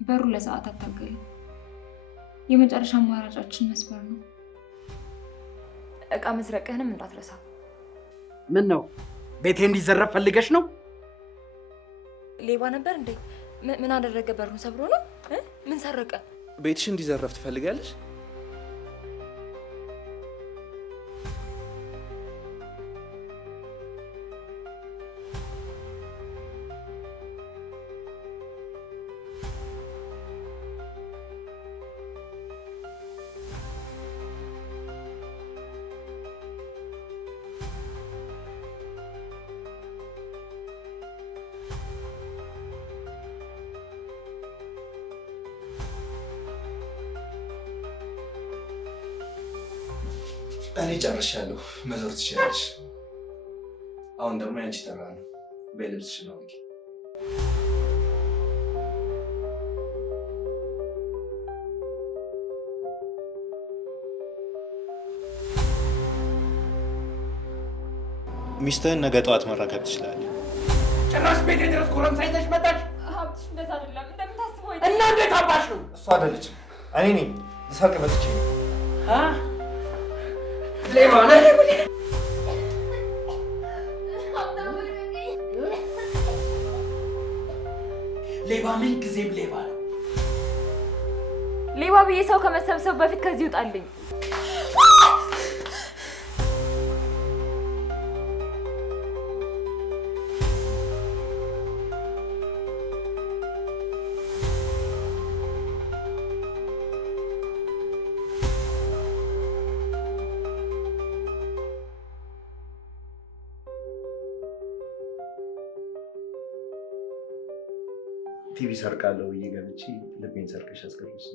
በሩ ለሰዓት አታገል። የመጨረሻ አማራጫችን መስበር ነው። እቃ መስረቅህንም እንዳትረሳ። ምን ነው ቤቴ እንዲዘረፍ ፈልገሽ ነው? ሌባ ነበር እንዴ? ምን አደረገ? በሩን ሰብሮ ነው? ምን ሰረቀ? ቤትሽ እንዲዘረፍ ትፈልጋለሽ? እኔ ጨርሻለሁ። መዞር ትችላለሽ። አሁን ደግሞ ያንቺ ተራ ነው። በልብስሽን አውልቂ። ሚስትህን ነገ ጠዋት መረከብ ትችላለህ። ጭራሽ ቤቴ ድረስ ጎረምሳ ይዘሽ መጣሽ? ሀብትሽ እንደዛ አይደለም እንደምታስበው እና እንዴት አባሽ ነው? እሷ አይደለችም እኔ ነኝ። ልሰርቅ መጥቼ ሌባ ነህ? ሌባ ምን ጊዜም ሌባ ነው። ሌባ ብዬ ሰው ከመሰብሰብ በፊት ከዚህ ይውጣልኝ። ቲቪ ሰርቃለሁ ብዬ ገብቼ ልቤን ሰርቀሽ አስገባሽ።